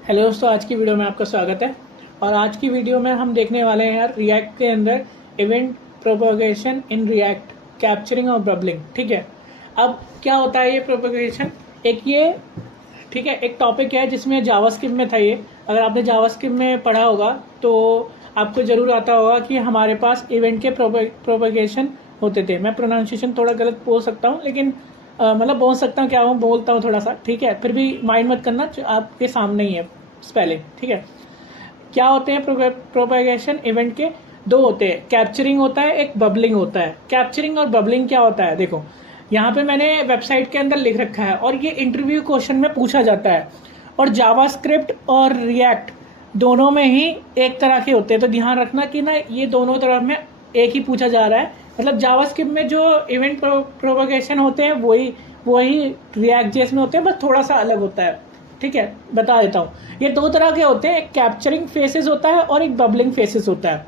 Hello दोस्तों, आज की वीडियो में आपका स्वागत है। और आज की वीडियो में हम देखने वाले हैं यार रिएक्ट के अंदर event propagation in React, capturing और बबलिंग। ठीक है, अब क्या होता है ये प्रोपगेशन? एक ये ठीक है, एक टॉपिक है जिसमें जावास्क्रिप्ट में था ये। अगर आपने जावास्क्रिप्ट में पढ़ा होगा तो आपको ज़रूर आता होगा कि हमारे पास इवेंट के प्रोपगेशन होते थे। मैं प्रोनाउंसिएशन थोड़ा गलत बोल सकता हूँ, लेकिन मतलब बोल सकता हूँ, क्या हूँ बोलता हूँ थोड़ा सा। ठीक है, फिर भी माइंड मत करना, आपके सामने ही है स्पेलिंग। ठीक है, क्या होते हैं प्रोपगेशन इवेंट के? दो होते हैं, कैप्चरिंग होता है, एक बबलिंग होता है। कैप्चरिंग और बबलिंग क्या होता है? देखो, यहाँ पे मैंने वेबसाइट के अंदर लिख रखा है और ये इंटरव्यू क्वेश्चन में पूछा जाता है। और जावास्क्रिप्ट और रिएक्ट दोनों में ही एक तरह के होते हैं, तो ध्यान रखना कि ना ये दोनों तरफ में एक ही पूछा जा रहा है। मतलब जावास्क्रिप्ट में जो इवेंट प्रोपगेशन होते हैं वही वही रिएक्ट जेएस में होते हैं, बस थोड़ा सा अलग होता है। ठीक है, बता देता हूँ। ये दो तरह के होते हैं, एक कैप्चरिंग फेसेस होता है और एक बबलिंग फेसेस होता है।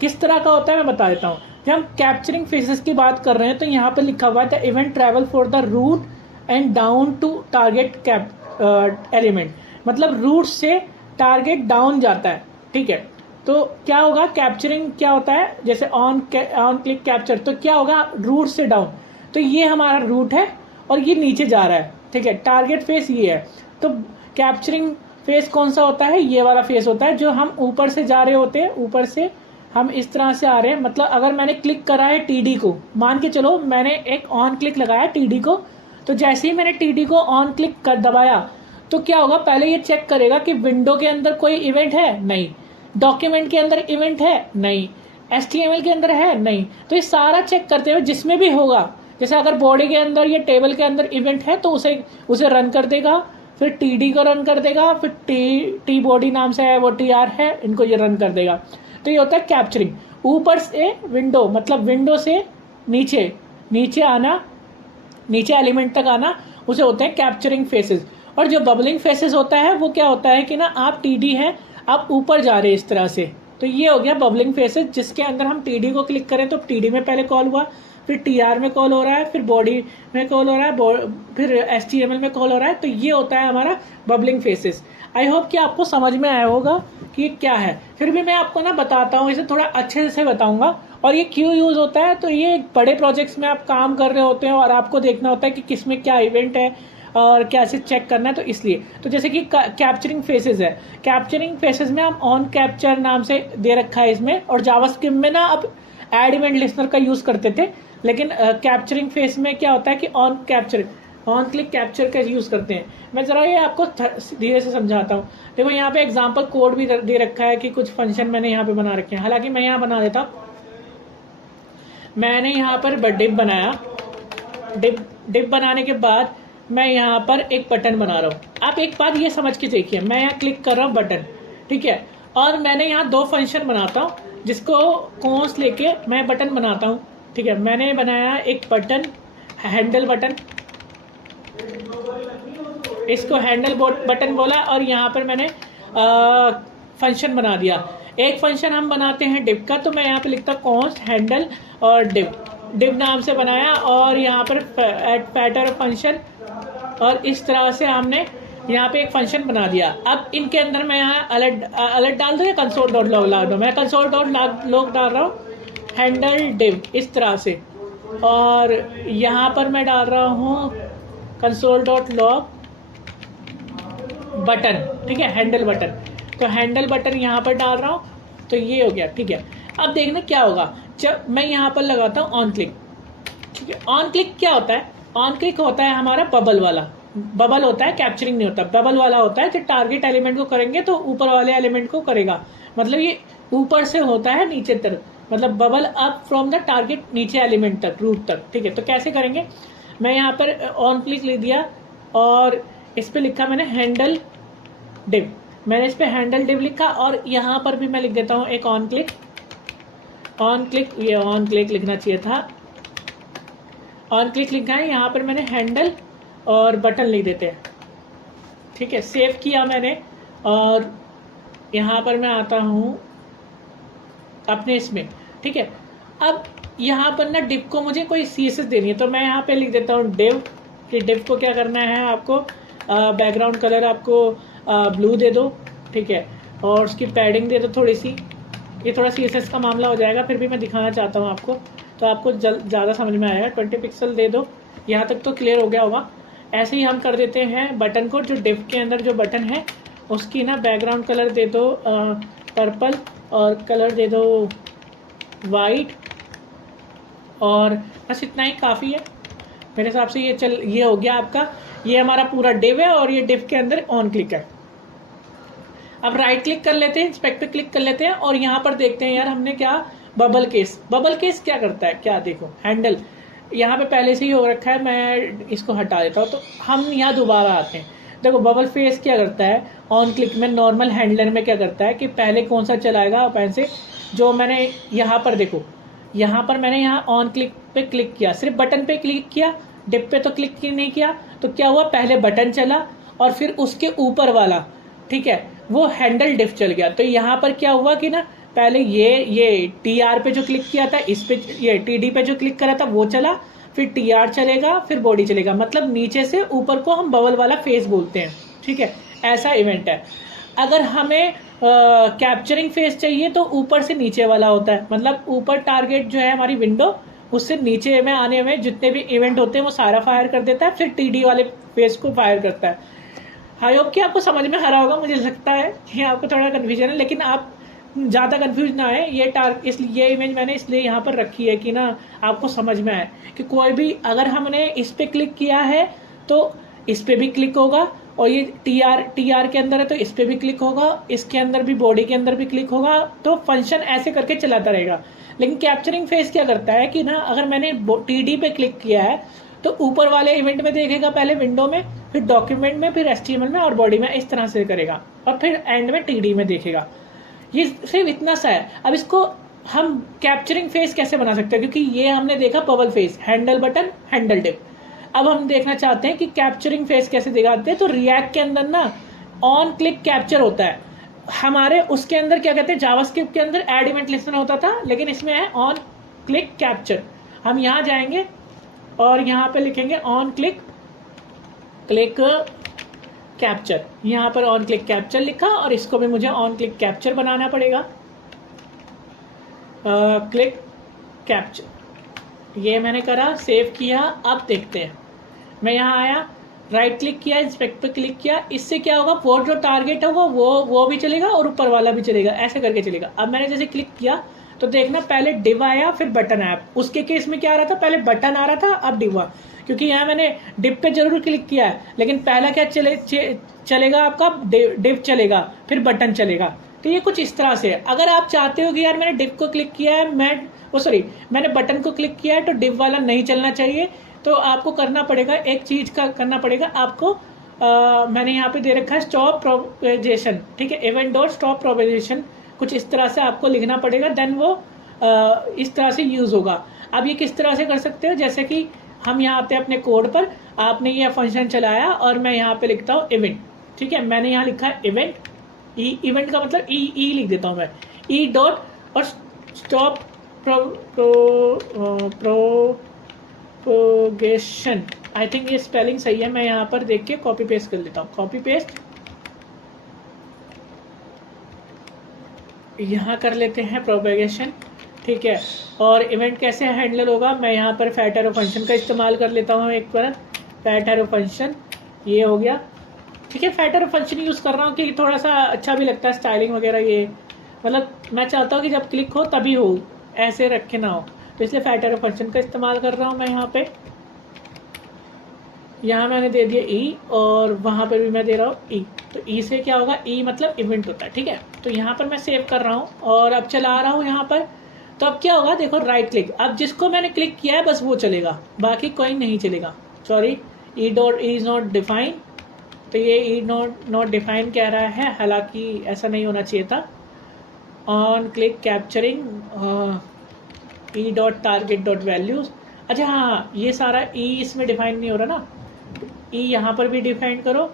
किस तरह का होता है मैं बता देता हूँ। जब हम कैप्चरिंग फेसेस की बात कर रहे हैं तो यहाँ पे लिखा हुआ है the event travel for the root and down to target cap element. मतलब रूट से टारगेट डाउन जाता है। ठीक है, तो क्या होगा? कैप्चरिंग क्या होता है? जैसे ऑन क्लिक कैप्चर, तो क्या होगा? रूट से डाउन, तो ये हमारा रूट है और ये नीचे जा रहा है। ठीक है, टारगेट फेस ये है। तो कैप्चरिंग फेस कौन सा होता है? ये वाला फेस होता है जो हम ऊपर से जा रहे होते हैं, ऊपर से हम इस तरह से आ रहे हैं। मतलब अगर मैंने क्लिक करा है टीडी को, मान के चलो मैंने एक ऑन क्लिक लगाया टीडी को, तो जैसे ही मैंने टीडी को ऑन क्लिक कर दबाया तो क्या होगा? पहले ये चेक करेगा कि विंडो के अंदर कोई इवेंट है, नहीं। डॉक्यूमेंट के अंदर इवेंट है, नहीं। HTML के अंदर है, नहीं। तो ये सारा चेक करते हुए जिसमें भी होगा, जैसे अगर बॉडी के अंदर या टेबल के अंदर इवेंट है तो उसे रन कर देगा, फिर टीडी को रन कर देगा, फिर टी बॉडी नाम से है वो TR है, इनको ये रन कर देगा। तो ये होता है कैप्चरिंग। ऊपर से विंडो, मतलब विंडो से नीचे नीचे आना, नीचे एलिमेंट तक आना, उसे होते हैं कैप्चरिंग फेसेस। और जो बबलिंग फेसेस होता है वो क्या होता है कि ना आप टीडी है, आप ऊपर जा रहे हैं इस तरह से, तो ये हो गया बबलिंग फेसेस, जिसके अंदर हम टीडी को क्लिक करें तो टीडी में पहले कॉल हुआ, फिर TR में कॉल हो रहा है, फिर बॉडी में कॉल हो रहा है, फिर HTML में कॉल हो रहा है। तो ये होता है हमारा बबलिंग फेसेस। आई होप कि आपको समझ में आया होगा कि क्या है। फिर भी मैं आपको ना बताता हूँ, इसे थोड़ा अच्छे से बताऊंगा। और ये क्यों यूज होता है? तो ये बड़े प्रोजेक्ट्स में आप काम कर रहे होते हैं और आपको देखना होता है कि किसमें क्या इवेंट है और कैसे चेक करना है, तो इसलिए। तो जैसे कि कैप्चरिंग फेसेस है, कैप्चरिंग फेसेस में हम ऑन कैप्चर नाम से दे रखा है इसमें। और जावास्क्रिप्ट में ना अब एड इवेंट लिस्नर का यूज करते थे, लेकिन कैप्चरिंग फेस में क्या होता है कि ऑन क्लिक कैप्चर का यूज करते हैं। मैं जरा ये आपको धीरे से समझाता हूँ। देखो, यहाँ पे एग्जांपल कोड भी दे रखा है कि कुछ फंक्शन मैंने यहाँ पे बना रखे हैं। हालांकि मैं यहाँ बना देता हूँ। मैंने यहाँ पर डिप बनाया, डिप बनाने के बाद मैं यहाँ पर एक बटन बना रहा हूँ। आप एक बात ये समझ के देखिए, मैं यहाँ क्लिक कर रहा हूँ बटन, ठीक है, और मैंने यहाँ दो फंक्शन बनाता हूँ जिसको कॉन्स लेके मैं बटन बनाता हूँ। ठीक है, मैंने बनाया एक बटन, हैंडल बटन, इसको हैंडल बटन बोला, और यहाँ पर मैंने फंक्शन बना दिया। एक फंक्शन हम बनाते हैं डिव का, तो मैं यहाँ पे लिखता हूँ कॉन्स्ट हैंडल और डिव नाम से बनाया, और यहाँ पर पैटर फंक्शन, और इस तरह से हमने यहाँ पे एक फंक्शन बना दिया। अब इनके अंदर मैं यहाँ अलर्ट डाल दूँ या कंसोल डॉट लॉग डाल दूँ? मैं कंसोल डॉट लॉग डाल रहा हूँ, हैंडल डिव इस तरह से, और यहाँ पर मैं डाल रहा हूँ कंसोल डॉट लॉग बटन। ठीक है, हैंडल बटन, तो हैंडल बटन यहाँ पर डाल रहा हूँ, तो ये हो गया। ठीक है, अब देखना क्या होगा जब मैं यहाँ पर लगाता हूँ ऑन क्लिक। ठीक है, ऑन क्लिक क्या होता है? ऑन क्लिक होता है हमारा बबल वाला, बबल होता है, कैप्चरिंग नहीं होता। बबल वाला होता है जब टारगेट एलिमेंट को करेंगे तो ऊपर वाले एलिमेंट को करेगा, मतलब ये ऊपर से होता है नीचे तरफ, मतलब bubble up from the target नीचे एलिमेंट तक, रूट तक। ठीक है, तो कैसे करेंगे? मैं यहाँ पर ऑन क्लिक लिख दिया और इस पर लिखा मैंने हैंडल डिव, मैंने इस पर हैंडल डिव लिखा, और यहाँ पर भी मैं लिख देता हूँ एक ऑन क्लिक, ये ऑन क्लिक लिखना चाहिए था, ऑन क्लिक लिखा है। यहाँ पर मैंने हैंडल और बटन लिख देते हैं। ठीक है, सेव किया मैंने, और यहाँ पर मैं आता हूँ अपने इसमें। ठीक है, अब यहाँ पर ना डिव को मुझे कोई CSS देनी है, तो मैं यहाँ पे लिख देता हूँ डिव, कि डिव को क्या करना है आपको, बैकग्राउंड कलर आपको ब्लू दे दो, ठीक है, और उसकी पैडिंग दे दो थोड़ी सी। ये थोड़ा CSS का मामला हो जाएगा, फिर भी मैं दिखाना चाहता हूँ आपको, तो आपको ज़्यादा समझ में आएगा। 20 पिक्सल दे दो, यहाँ तक तो क्लियर हो गया होगा। ऐसे ही हम कर देते हैं बटन को, जो डिव के अंदर जो बटन है उसकी ना बैकग्राउंड कलर दे दो पर्पल, और कलर दे दो वाइट, और बस इतना ही काफ़ी है मेरे हिसाब से। ये हो गया आपका, ये हमारा पूरा डिव है और ये डिव के अंदर ऑन क्लिक है। अब राइट क्लिक कर लेते हैं, इंस्पेक्ट पे क्लिक कर लेते हैं और यहाँ पर देखते हैं यार हमने क्या, बबल केस क्या करता है, क्या देखो हैंडल यहाँ पे पहले से ही हो रखा है, मैं इसको हटा देता हूँ। तो हम यहाँ दोबारा आते हैं, देखो बबल फेस क्या करता है, ऑन क्लिक में नॉर्मल हैंडलर में क्या करता है कि पहले कौन सा चलाएगा ओपन से, जो मैंने यहाँ पर देखो, यहाँ पर मैंने यहाँ ऑन क्लिक पे क्लिक किया, सिर्फ बटन पे क्लिक किया, डिप पे तो क्लिक नहीं किया, तो क्या हुआ, पहले बटन चला और फिर उसके ऊपर वाला, ठीक है, वो हैंडल डिफ चल गया। तो यहाँ पर क्या हुआ कि ना पहले ये TR पे जो क्लिक किया था, इस पे ये TD पे जो क्लिक करा था वो चला, फिर TR चलेगा, फिर बॉडी चलेगा, मतलब नीचे से ऊपर को हम बबल वाला फेस बोलते हैं, ठीक है, ऐसा इवेंट है। अगर हमें कैप्चरिंग फेस चाहिए तो ऊपर से नीचे वाला होता है, मतलब ऊपर टारगेट जो है हमारी विंडो, उससे नीचे में आने में जितने भी इवेंट होते हैं वो सारा फायर कर देता है, फिर TD वाले फेस को फायर करता है। आई होप कि आपको समझ में आ रहा होगा, मुझे लगता है कि आपको थोड़ा कन्फ्यूजन है, लेकिन आप ज़्यादा कन्फ्यूज ना आए। ये इमेज मैंने इसलिए यहाँ पर रखी है कि ना आपको समझ में आए कि कोई भी, अगर हमने इस पे क्लिक किया है तो इस पे भी क्लिक होगा, और ये TR के अंदर है तो इस पे भी क्लिक होगा, इसके अंदर भी, बॉडी के अंदर भी क्लिक होगा, तो फंक्शन ऐसे करके चलाता रहेगा। लेकिन कैप्चरिंग फेस क्या करता है कि ना अगर मैंने TD पे क्लिक किया है तो ऊपर वाले इवेंट में देखेगा, पहले विंडो में, फिर डॉक्यूमेंट में, फिर HTML में और बॉडी में, इस तरह से करेगा, और फिर एंड में TD में देखेगा। ये सिर्फ इतना सा है। अब इसको हम कैप्चरिंग फेस कैसे बना सकते हैं, क्योंकि ये हमने देखा bubble phase, handle button, handle dip. अब हम देखना चाहते हैं कि कैप्चरिंग फेस कैसे दिखाते हैं। तो रिएक्ट के अंदर ना ऑन क्लिक कैप्चर होता है हमारे, उसके अंदर क्या कहते हैं, जावास्क्रिप्ट के अंदर ऐड इवेंट लिस्टनर होता था, लेकिन इसमें है ऑन क्लिक कैप्चर। हम यहाँ जाएंगे और यहाँ पे लिखेंगे ऑन क्लिक कैप्चर, यहाँ पर ऑन क्लिक कैप्चर लिखा, और इसको भी मुझे ऑन क्लिक कैप्चर बनाना पड़ेगा। क्लिक कैप्चर ये मैंने करा, सेव किया। अब देखते हैं, मैं यहाँ आया, राइट क्लिक किया, इंस्पेक्ट पे क्लिक किया, इससे क्या होगा, वो जो टारगेट है वो भी चलेगा और ऊपर वाला भी चलेगा, ऐसे करके चलेगा। अब मैंने जैसे क्लिक किया तो देखना पहले डिव आया, फिर बटन आया। उसके केस में क्या आ रहा था, पहले बटन आ रहा था, अब डिव हुआ, क्योंकि यहाँ मैंने डिव पे जरूर क्लिक किया है, लेकिन पहला क्या चलेगा आपका, डिव चलेगा, फिर बटन चलेगा। तो ये कुछ इस तरह से है। अगर आप चाहते हो कि यार मैंने डिव को क्लिक किया है, मैंने बटन को क्लिक किया है तो डिव वाला नहीं चलना चाहिए, तो आपको करना पड़ेगा, एक चीज का करना पड़ेगा आपको। मैंने यहाँ पे दे रखा है स्टॉप प्रोपेगेशन, ठीक है, इवेंट डॉट स्टॉप प्रोपेगेशन, कुछ इस तरह से आपको लिखना पड़ेगा, देन वो इस तरह से यूज होगा। अब ये किस तरह से कर सकते हो, जैसे कि हम यहाँ पे अपने कोड पर, आपने ये फंक्शन चलाया और मैं यहाँ पे लिखता हूँ इवेंट, ठीक है, मैंने यहाँ लिखा है इवेंट, इवेंट का मतलब ई लिख देता हूँ मैं, ई डॉट और स्टॉप प्रोपेगेशन। आई थिंक ये स्पेलिंग सही है, मैं यहाँ पर देख के कॉपी पेस्ट कर लेता हूँ, कॉपी पेस्ट यहाँ कर लेते हैं प्रोपेगेशन, ठीक है। और इवेंट कैसे हैंडल होगा, मैं यहाँ पर फैट एरो फंक्शन का इस्तेमाल कर लेता हूँ एक बार, फैट एरो फंक्शन, ये हो गया, ठीक है। फैट एरो फंक्शन यूज़ कर रहा हूँ कि थोड़ा सा अच्छा भी लगता है, स्टाइलिंग वगैरह, ये मतलब मैं चाहता हूँ कि जब क्लिक हो तभी हो, ऐसे रखे ना हो, तो इसलिए फैट एरो फंक्शन का इस्तेमाल कर रहा हूँ मैं यहाँ पे। यहाँ मैंने दे दिया ई, और वहाँ पर भी मैं दे रहा हूँ ई, तो ई से क्या होगा, ई मतलब इवेंट होता है, ठीक है। तो यहाँ पर मैं सेव कर रहा हूँ और अब चला रहा हूँ यहाँ पर, तो अब क्या होगा, देखो राइट क्लिक, अब जिसको मैंने क्लिक किया है बस वो चलेगा, बाकी कोई नहीं चलेगा। Sorry, E dot is not define, तो ये ई नॉट डिफाइन कह रहा है, हालांकि ऐसा नहीं होना चाहिए था। On click capturing E dot target dot values, अच्छा हाँ, ये सारा ई इसमें डिफाइन नहीं हो रहा ना, ई यहाँ पर भी डिफाइन करो।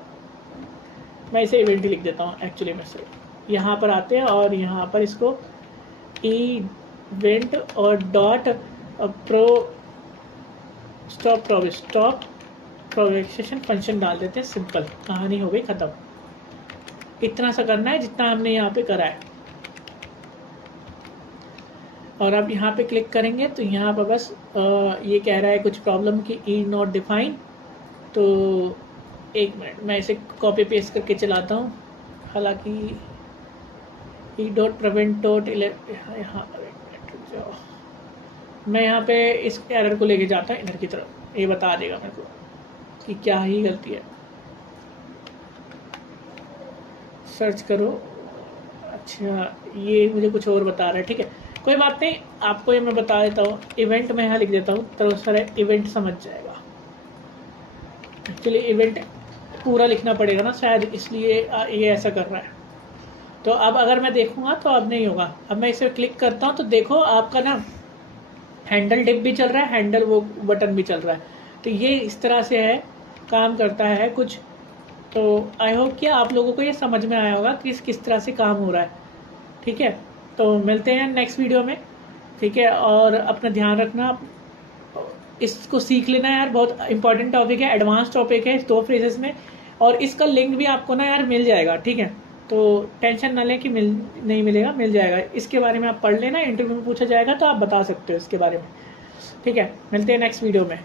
मैं इसे इवेंट ही लिख देता हूँ एक्चुअली, में से यहाँ पर आते हैं और यहाँ पर इसको इवेंट और डॉट स्टॉप प्रोपेगेशन फंक्शन डाल देते हैं, सिंपल, कहानी हो गई खत्म। इतना सा करना है जितना हमने यहाँ पे करा है। और अब यहाँ पे क्लिक करेंगे तो यहाँ पर बस ये कह रहा है कुछ प्रॉब्लम की ई नॉट डिफाइन। तो एक मिनट मैं इसे कॉपी पेस्ट करके चलाता हूँ। हालांकि ई डॉट प्रिवेंट डॉट यहाँ जाओ, मैं यहाँ पे इस एरर को लेके जाता हूँ इधर की तरफ, ये बता देगा मेरे को कि क्या ही गलती है। सर्च करो, अच्छा ये मुझे कुछ और बता रहा है, ठीक है कोई बात नहीं, आपको ये मैं बता देता हूँ। इवेंट में यहाँ लिख देता हूँ तो सारा इवेंट समझ जाएगा। एक्चुअली इवेंट पूरा लिखना पड़ेगा ना शायद, इसलिए ये ऐसा कर रहा है। तो अब अगर मैं देखूंगा तो अब नहीं होगा। अब मैं इसे क्लिक करता हूँ तो देखो आपका ना हैंडल डिप भी चल रहा है, हैंडल वो बटन भी चल रहा है। तो ये इस तरह से है, काम करता है कुछ। तो आई होप कि आप लोगों को ये समझ में आया होगा कि किस तरह से काम हो रहा है, ठीक है। तो मिलते हैं नेक्स्ट वीडियो में, ठीक है। और अपना ध्यान रखना, इसको सीख लेना यार, बहुत इंपॉर्टेंट टॉपिक है, एडवांस टॉपिक है 2 फ्रेजेस में। और इसका लिंक भी आपको ना यार मिल जाएगा, ठीक है। तो टेंशन ना लें कि नहीं मिलेगा, मिल जाएगा। इसके बारे में आप पढ़ लेना, इंटरव्यू में पूछा जाएगा तो आप बता सकते हो इसके बारे में, ठीक है। मिलते हैं नेक्स्ट वीडियो में।